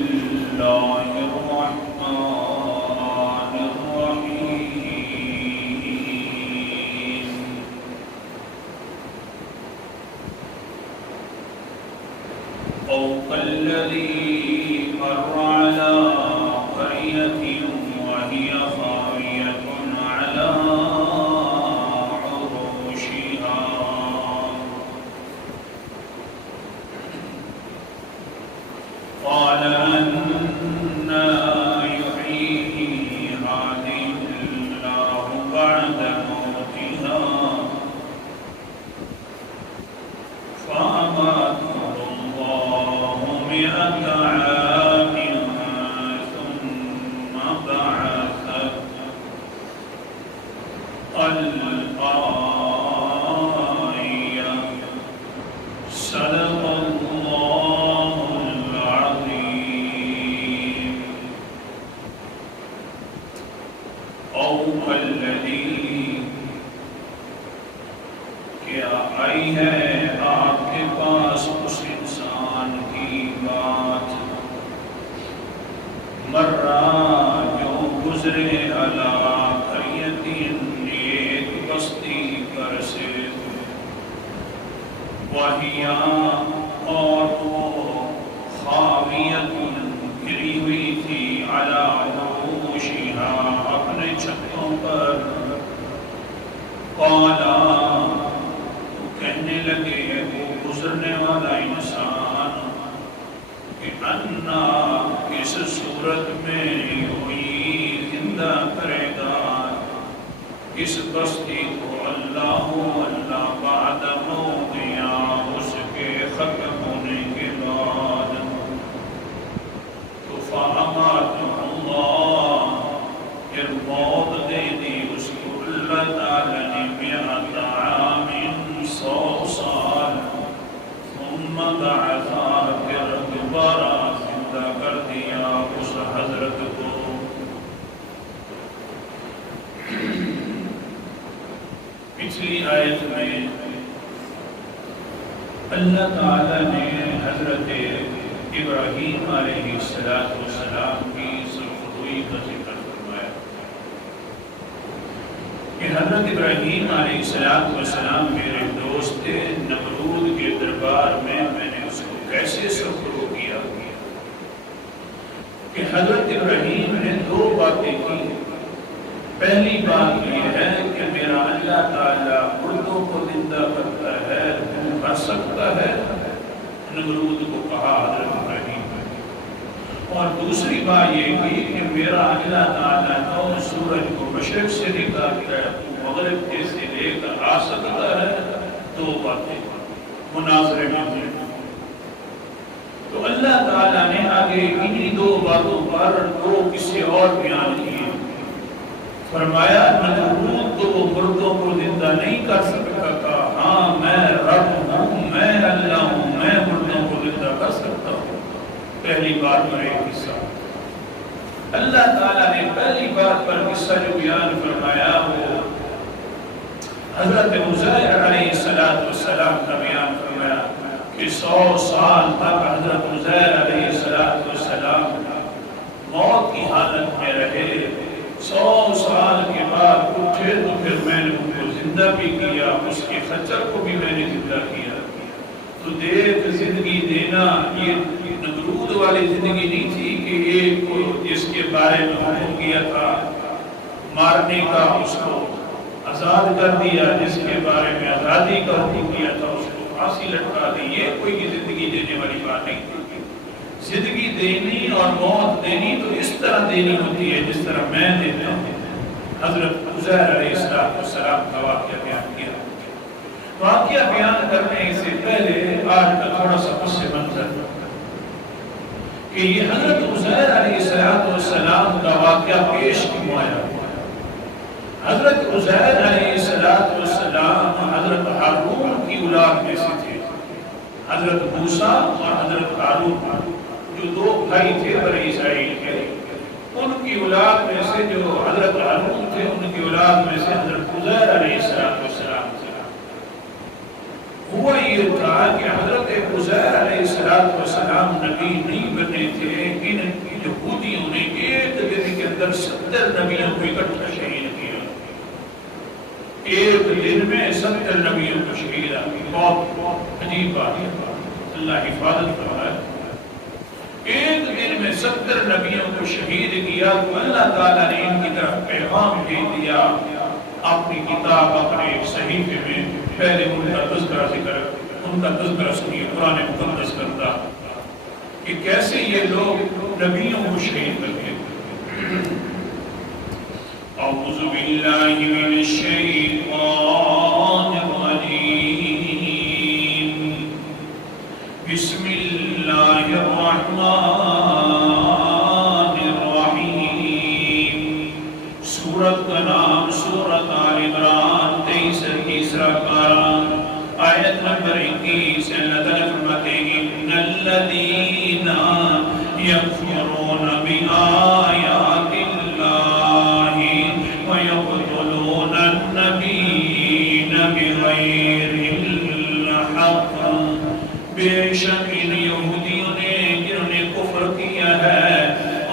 الله الرحمن الرحيم أو كالذي مر على قرية وهي خاوية على عروشها قال أنى يحيي هذه الله بعد موتها فأماته الله 100 عام ثم بعثه الآية صدق الله العظيم أو كالذي کیا آئی ہے آپ کے پاس اس انسان کی بات مرہ جو گزرے علی قریۃ ایک بستی پر سے وہیا اور وہ خاویۃ گری ہوئی تھی علی عروشہا اپنے چھتوں پر قالا کہنے لگے وہ گزرنے والا انسان کہ انا کس صورت میں یحیی زندہ کرے گا اس بستی کو اللہ بعد موتہا اس کے ختم ہونے کے بعد تو فاماتہ اللہ پھر موت دے دی اس کو اللہ تعالی نے 100 عام 100 سال ثم بعثا پھر دوبارہ زندہ کر دیا اس حضرت کو پچھلی آیت میں اللہ تعالی نے حضرت ابراہیم علیہ السلام کی سرخروئی کا ذکر فرمایا کہ حضرت ابراہیم علیہ السلام میرے دوست تھے نمرود کے دربار میں نے اس کو کیسے سرخرو کیا کہ حضرت ابراہیم نے 2 باتیں کی پہلی بات یہ ہے کہ میرا اللہ تعالیٰ مردوں کو زندہ کرتا ہے تو کر سکتا ہے نمرود کو کہا حضرت ابراہیم اور دوسری بات یہ کی کہ میرا اللہ تعالیٰ تو سورج کو مشرق سے نکالتا ہے تو مغرب سے لے کر آ سکتا ہے 2 باتیں مناظرے میں تو اللہ تعالیٰ نے آگے انہی 2 باتوں پر 2 قصے اور بیان کیے فرمایا نمرود تو وہ مردوں کو زندہ نہیں کر سکتا تھا ہاں میں رب ہوں میں اللہ ہوں میں مردوں کو زندہ کر سکتا ہوں پہلی بات پر ایک قصہ اللہ تعالیٰ نے پہلی بات پر قصہ جو بیان فرمایا وہ حضرت عزیر علیہ السلام کا بیان فرمایا کہ 100 سال تک حضرت عزیر علیہ السلام موت کی حالت میں رہے 100 سال کے بعد اٹھے تو پھر میں نے ان کو زندہ بھی کیا اس کے خچر کو بھی میں نے زندہ کیا تو دیکھ زندگی دینا یہ نمرود والی زندگی نہیں تھی کہ ایک کو جس کے بارے میں حکم کیا تھا مارنے کا اس کو آزاد کر دیا جس کے بارے میں آزادی کا حکم کیا تھا اس کو پھانسی لٹکا دی یہ کوئی زندگی دینے والی بات نہیں تھی زندگی دینی اور موت دینی تو اس طرح دینی ہوتی ہے جس طرح میں دیتا ہوں حضرت عزیر علیہ السلام کا واقعہ بیان کیا واقعہ بیان کرنے سے پہلے آج کا تھوڑا سا پس منظر کہ یہ حضرت عزیر علیہ السلام کا واقعہ پیش کیوں آیا حضرت عزیر علیہ السلام حضرت ہارون کی اولاد میں سے تھے حضرت موسیٰ اور حضرت ہارون جو 2 بھائی تھے بنی اسرائیل کے ان کی اولاد میں سے جو حضرت ہارون تھے ان کی اولاد میں سے حضرت عزیر علیہ السلام تھے ہوا یہ تھا کہ حضرت عزیر علیہ السلام نبی نہیں بنے تھے ان اندر 70 نبیوں کو اکٹھا شہید کیا. ایک دن میں 70 نبیوں کو شہید آگئی. بہت عجیب بات ہے. اللہ حفاظت فرمائے. ایک دن میں 70 نبیوں کو شہید کیا تو اللہ تعالیٰ نے ان کی طرف پیغام دے دیا. اپنی کتاب اپنے ایک صحیفے میں پہلے ان کا تذکرہ سنیے. قرآن مقدس کرتا کہ کیسے یہ لوگ نبیوں کو شہید کرتے. اعوذ باللہ من الشیطان الرجیم. بسم اللہ الرحمن الرحیم. سورت کا نام سورت آل عمران 23 تیسرا پارہ آیت نمبر 21. اللہ تعالیٰ فرماتے ہیں ان الذین یکفرون بآیات اللہ ویقتلون النبیین بغیر الحق. بے شک ان یہودیوں نے جنہوں نے کفر کیا ہے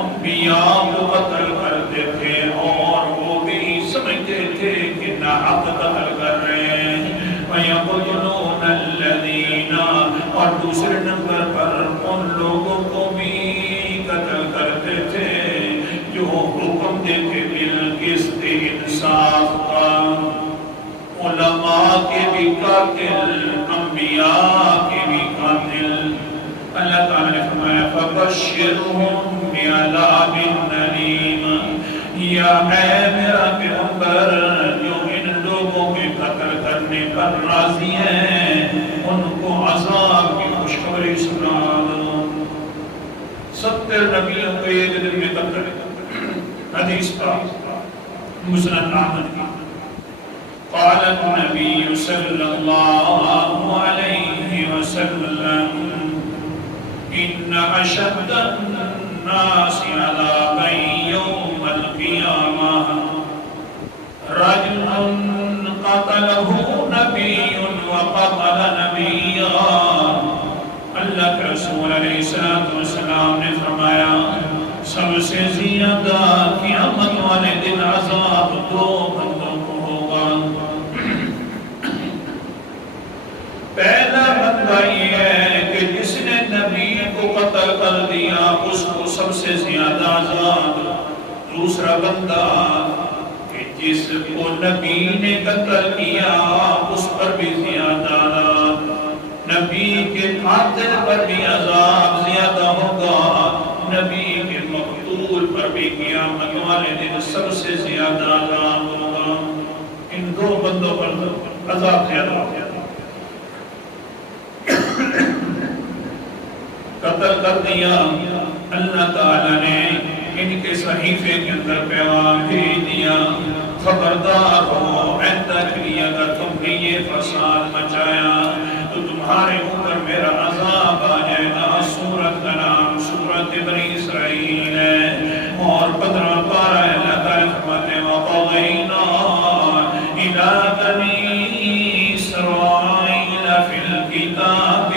انبیاء کو قتل کرتے تھے اور وہ بھی سمجھتے تھے کہ ناحق قتل کر رہے ہیں. وَيَقْتُلُونَ الَّذِينَ اور دوسرے نمبر پر ان لوگوں کو بھی قتل کرتے تھے جو حکم دیتے بالقسط انصاف کا. علماء کے بھی قاتل انبیاء کے بھی قاتل. اللہ تعالیٰ نے فرمایا فَبَشِّرْهُمْ بِعَذَابٍ أَلِيمٍ. یا اے میرا پیغمبر جو ان لوگوں کے قتل کرنے پر راضی ہیں ان کو عذاب کی خوشخبری سنا دو. 70 نبیوں کو ایک دن میں قتل. حدیث پاک مسند احمد کی. قال النبی صلی اللہ علیہ وسلم ان اشد الناس عذابا یوم القیامہ رجل قتله نبی وقتل نبیا. اللہ کے رسول علیہ السلام نے فرمایا سب سے زیادہ قیامت والے دن عذاب دو بندوں کو ہوگا. پہلا بندہ یہ ہے کہ جس نے نبی کو قتل کر دیا اس کو سب سے زیادہ عذاب. دوسرا بندہ کہ جس کو نبی نے قتل کیا اس پر بھی زیادہ عذاب. نبی کے قاتل پر بھی عذاب زیادہ ہوگا. نبی کے مقتول پر بھی قیامت والے دن سب سے زیادہ عذاب ہوگا. ان دو بندوں پر عذاب زیادہ ہوگا. قتل کر دیا. اللہ تعالیٰ نے ان کے صحیفے کے اندر پیغام بھیج دیا خبردار ہو آئندہ کے لیے اگر تم نے یہ فساد مچایا تو تمہارے اوپر میرا عذاب آ جائے گا. سورت کا نام سورت بنی اسرائیل ہے اور 15 پارہ اللہ تعالیٰ فرماتے ہیں وَقَضَيْنَا إِلَىٰ بَنِي إِسْرَائِيلَ فِي الْكِتَابِ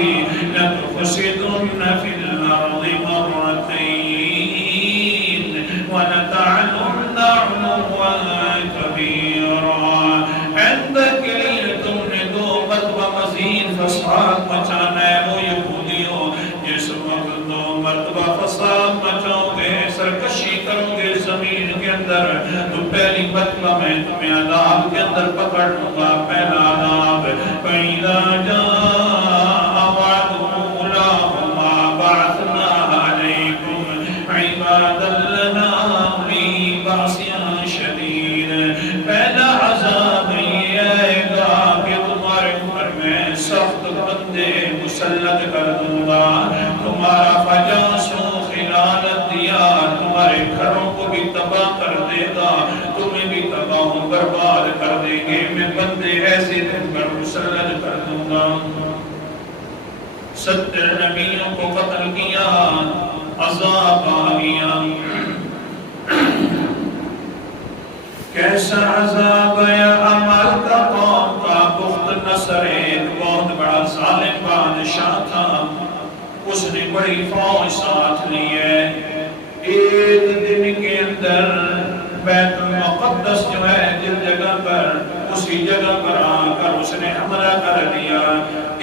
لَتُفْسِدُنَّ فِي الْأَرْضِ مَرَّتَيْنِ وَلَتَعْلُنَّ عُلُوًّا كَبِيرًا. عندك لیے تم نے دو مرتبہ مزید فساد مچانا ہے. وہ یہودیوں جس وقت دو مرتبہ فساد مچاؤ گے سرکشی کرو گے زمین کے اندر تو پہلی مرتبہ میں تمہیں عذاب کے اندر پکڑ لوں گا. پہلا عذاب فَإِذَا جَاءَ وَعْدُ أُولَاهُمَا بَعَثْنَا عَلَيْكُمْ عِبَادًا لَنَا أُولِي بَأْسٍ شَدِيدٍ. پہلا عذاب یہ آئے گا کہ تمہارے اوپر میں سخت بندے مسلط کر دوں گا. تمہارا فجاسو خلال الدیار تمہارے گھروں کو بھی تباہ کر دے گا. تمہیں بھی تباہ و برباد کر دیں گے. میں بندے ایسے تم پر مسلط کر دوں گا. 70 نبیوں کو قتل کیا. عذاب آ گیا. کیسا عذاب یا عمل کا قوم کا. بخت نصر ایک بہت بڑا ظالم بادشاہ تھا. اس نے بڑی فوج ساتھ لی ہے. ایک دن کے اندر اسی جگہ پر آ کر اس نے حملہ کر دیا.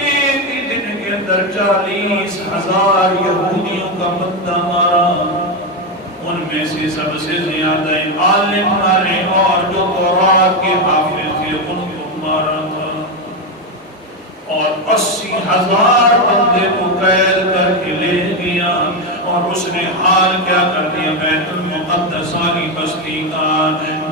ایک ہی دن کے اندر 40,000 یہودیوں کا بندہ مارا. ان میں سے سب سے زیادہ عالم مارے اور جو تورات کے حافظ تھے ان کو مارا تھا. اور 80,000 بندے کو قید کر کے لے گیا. اور اس نے حال کیا کر دیا بیت المقدس والی بستی کا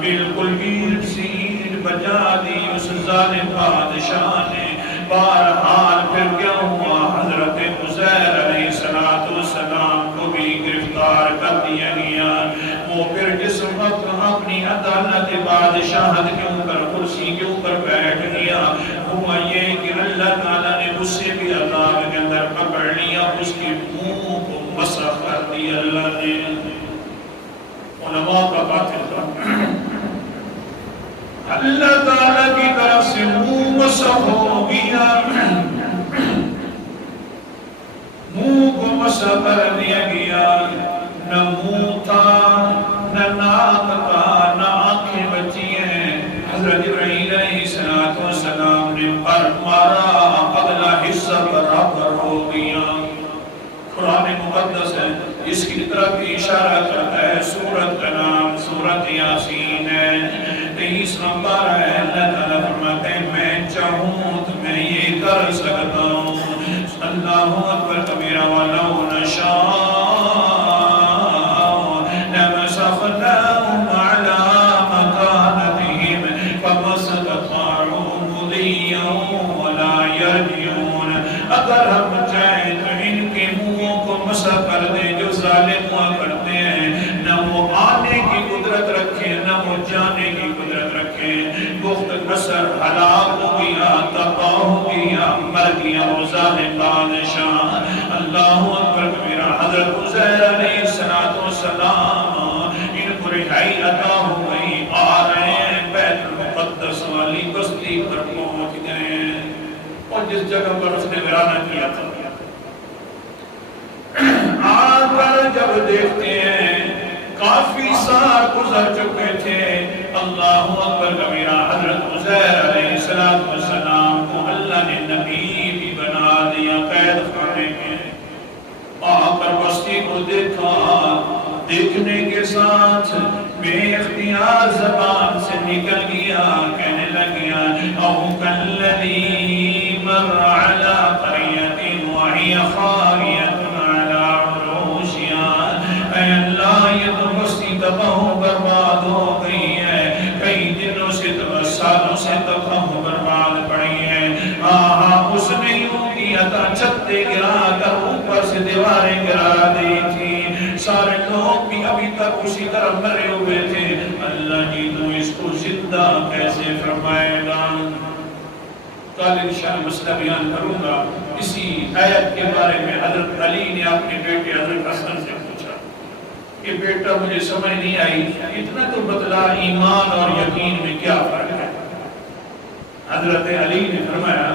بالکل اینٹ سی اینٹ بجا دی اس ظالم بادشاہ نے. بہرحال پھر کیا ہوا, حضرت عزیر علیہ السلام کو بھی گرفتار کر دیا گیا. وہ پھر جس وقت اپنی عدالت بادشاہت کے اوپر کرسی کے اوپر بیٹھ گیا, ہوا یہ کہ اللہ تعالیٰ نے اس سے بھی عذاب کے اندر پکڑ لیا, اس کے منہ کو مسح کر دیا. اللہ نے علماء کا قاتل تھا, اللہ تعالیٰ کی طرف سے منہ مسح ہو گیا, منہ کو مسح کر دیا گیا. نہ منہ تھا, نہ ناک تھا, نہ آنکھیں بچی ہیں. حضرت جبرائیل علیہ السلام نے پر مارا, اگلا حصہ برابر ہو گیا. قرآن مقدس ہے, اس کی طرف اشارہ کرتا ہے. سورت کا نام سورت یاسین ہے, 23 نمبر ہے. اللہ تعالیٰ فرماتے ہیں میں چاہوں تو میں یہ کر سکتا ہوں. اللہ اکبر کبیرہ ولو نشاء لمسخناهم على مكانتهم فما استطاعوا مضيا ولا يرجعون. اگر ہم چاہیں تو ان کے منہوں کو مسح کر دیں جو ظالم ہوا کرتے ہیں, نہ وہ آنے کی قدرت رکھیں نہ وہ جانے کی قدرت رکھیں. گفت بسر ہلاک ہو گیا, تباہ ہو گیا, مر گیا وہ ظالم بادشاہ. اللہ اکبر کبیرہ. حضرت عزیر علیہ السلام ان کو رہائی عطا ہو گئی. آ رہے ہیں بیت المقدس والی بستی پر پہنچ گئے, اور جس جگہ پر اس نے ویرانہ کیا تھا آ کر جب دیکھتے ہیں کافی سال گزر چکے تھے. اللہ اکبر کبیرہ. حضرت عزیر علیہ السلام کو اللہ نے نبی بھی بنا دیا قید خانے میں. آ کر بستی کو دیکھا, دیکھنے کے ساتھ بے اختیار زبان سے نکل گیا, کہنے لگیا او کالذی مر علی قریۃ وہی خاویۃ علی عروشہا. اے اللہ یہ تو بستی تباہ و برباد ہو گئی ہے, کئی دنوں سے سالوں سے تباہ و برباد پڑی ہے. اس نے یوں کیا تھا, چھتے گرا کر اوپر سے دیواریں گرا دی تھی, سارے لوگ بھی ابھی تک اسی طرح مرے ہوئے تھے. اللہ جی تو اس کو زندہ کیسے فرمائے گا؟ کل انشاءاللہ مسئلہ بیان کروں گا. اسی آیت کے بارے میں حضرت علی نے اپنے بیٹے حضرت حسن سے پوچھا کہ بیٹا مجھے سمجھ نہیں آئی, اتنا تو بتلا ایمان اور یقین میں کیا فرق ہے؟ حضرت علی نے فرمایا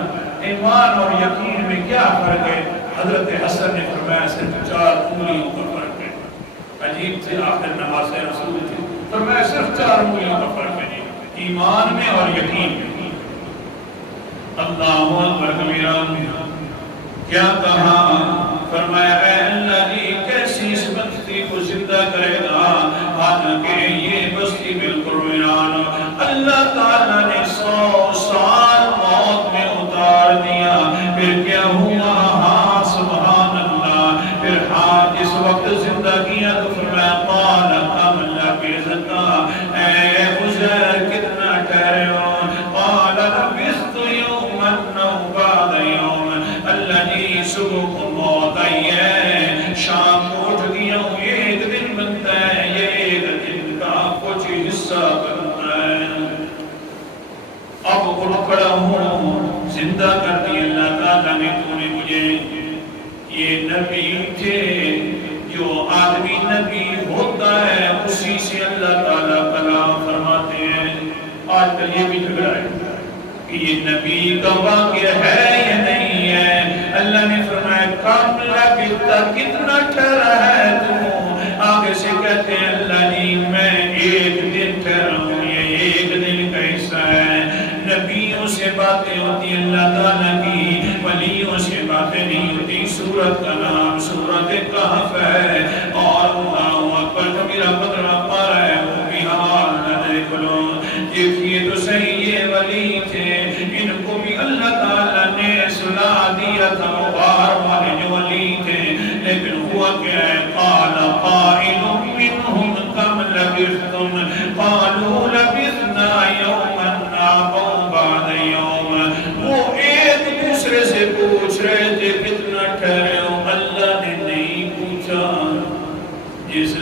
ایمان اور یقین میں کیا فرق ہے؟ حضرت حسن نے فرمایا صرف 4 انگلیوں کا فرق ہے. عجیب تھے, آخر نماز رسول تھے. فرمایا صرف 4 انگلیوں کا فرق ہے ایمان میں اور یقین میں. اللہ اکبر کبیرہ. کیا کہا؟ فرمایا اے اللہ جی کیسی اس بستی کو زندہ کرے گا حالانکہ یہ بستی بالکل ویران. اللہ تعالیٰ نے 100 سال موت میں اتار دیا. پھر کیا ہوا؟ ہاں سبحان اللہ. پھر ہاں اس وقت زندہ کیا تو فرمایا قال املا بیزتا. اے عزیر کتنا ٹھہرے ہو؟ قال لبثت یوما او بعد یوم. اللہ جی صبح کو موت آئی ہے, شام کو اٹھ گیا ہوں, ایک دن بنتا ہے, یہ ایک دن کا کچھ حصہ بنتا ہے. اب اٹھ کھڑا ہوں, زندہ کر دی اللہ تعالیٰ نے تو نے مجھے. یہ نبی تھے, جو آدمی نبی ہوتا ہے اسی سے اللہ تعالیٰ کلام فرماتے ہیں. آج کل یہ بھی جھگڑا ہے کہ یہ نبی کا واقعہ ہے یا نہیں ہے. اللہ نے فرمایا کم لگتا, کتنا ٹھہرا ہے تو. آگے سے کہتے ہیں اللہ جی میں ایک دن ٹھہرا ہوں, یہ ایک دن کا حصہ ہے.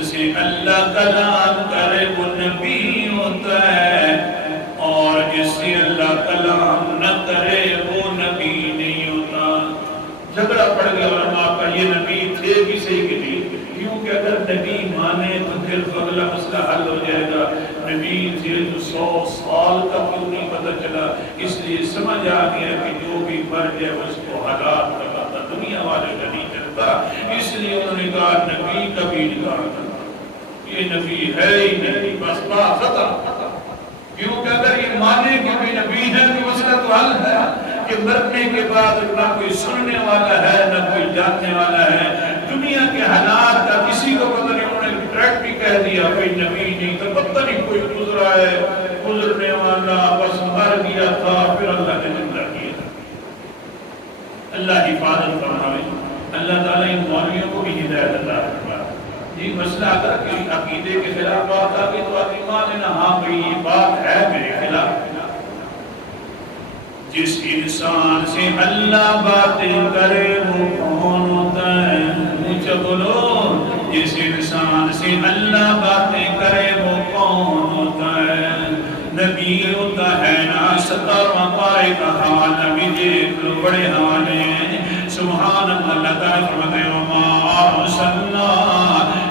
سے اللہ کلام کرے وہ نبی ہوتا ہے، اور جس سے اللہ کلام نہ کرے وہ نبی نہیں ہوتا۔ جھگڑا پڑ گیا علماء کا یہ نبی تھے بھی صحیح کہ نہیں، کیونکہ اگر نبی مانے تو پھر اگلا مسئلہ حل ہو جائے گا۔ نبی تھے تو 100 سال کا کیوں نہیں پتہ چلا؟ اس لیے سمجھ آ گیا کہ جو بھی مر جائے اس کو حالات لگاتا، دنیا والے کا نہیں چلتا، اس لیے انہوں نے کہا نبی کبھی نکال کر یہ نبی ہے ہی نہیں، بس بات ختم۔ کیونکہ اگر یہ مانے کہ بھی نبی ہے تو مسئلہ تو حل ہے کہ مرنے کے بعد نہ کوئی سننے والا ہے نہ کوئی جاننے والا ہے، دنیا کے حالات کا کسی کو پتہ نہیں، انہوں نے ڈائریکٹ بھی کہہ دیا کوئی نبی نہیں، تو پتہ نہیں کوئی گزرا ہے، گزرنے والا بس مر گیا تھا پھر اللہ نے زندہ کیا۔ اللہ حفاظت فرمائے، اللہ تعالیٰ ان مولویوں کو بھی ہدایت عطا فرمائے۔ یہ مسئلہ اگر کسی عقیدے کے خلاف بات آ گئی تو آدمی مان لینا ہاں بھئی یہ بات ہے میرے خلاف۔ جس انسان سے اللہ باتیں کرے وہ کون ہوتا ہے؟ مجھے بولو، جس انسان سے اللہ باتیں کرے وہ کون ہوتا ہے؟ نبی ہوتا ہے نا، 17واں پارے کا حال نبی دیکھ لو، بڑے حال ہیں۔ سبحان اللہ تعالیٰ فرماتے ہیں وَمَا أَرْسَلْنَا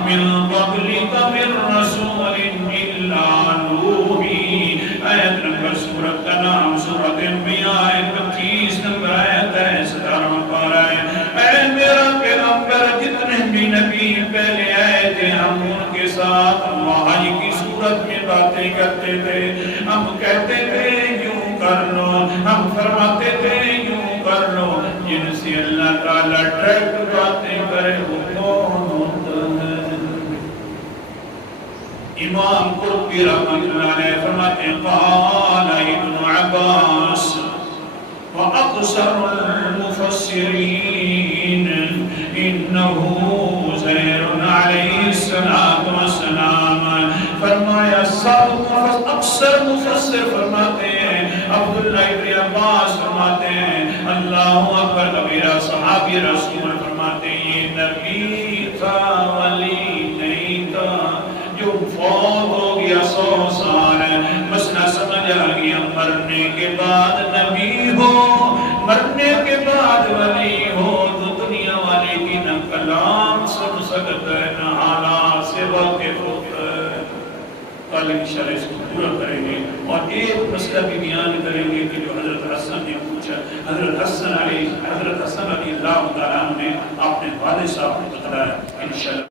مِن قَبْلِكَ مِن رَّسُولٍ إِلَّا نُوحِي، آیت نمبر سورت کا نام سورت انبیاء 25 نمبر آیت ہے، 17واں پارہ ہے۔ اے میرا پیغمبر جتنے بھی نبی پہلے آئے تھے ہم ان کے ساتھ وحی کی صورت میں باتیں کرتے تھے، ہم کہتے تھے یوں کر لو، ہم فرماتے تھے یوں کر لو۔ جن سے اللہ تعالیٰ ڈائریکٹ باتیں کرے وہ کون ہوتا ہے؟ امام قرطبی رحمۃ اللہ علیہ فرماتے ہیں قال ابن عباس وأكثر المفسرين إنه زیر علیہ السلام، فرمایا اکثر مفسر فرماتے ہیں، عبداللہ ابن عباس فرماتے ہیں، اللہ اکبر کبیرہ، صحابی رسول فرماتے ہیں یہ نبی تھا ولی نہیں تھا، جو فوت ہو گیا 100 سال، مسئلہ سمجھ آ گیا، مرنے کے بعد نبی ہو، مرنے کے بعد ولی ہو تو دنیا والے کی نہ کلام سن سکتا ہے نہ حالات سے واقف ہوتا ہے۔ کل انشاءاللہ اس کو پورا کریں گے اور ایک مسئلہ بھی بیان کریں گے کہ جو حضرت حسن نے پوچھا، حضرت حسن علی اللہ تعالیٰ نے اپنے والد صاحب کو بتلایا انشاءاللہ۔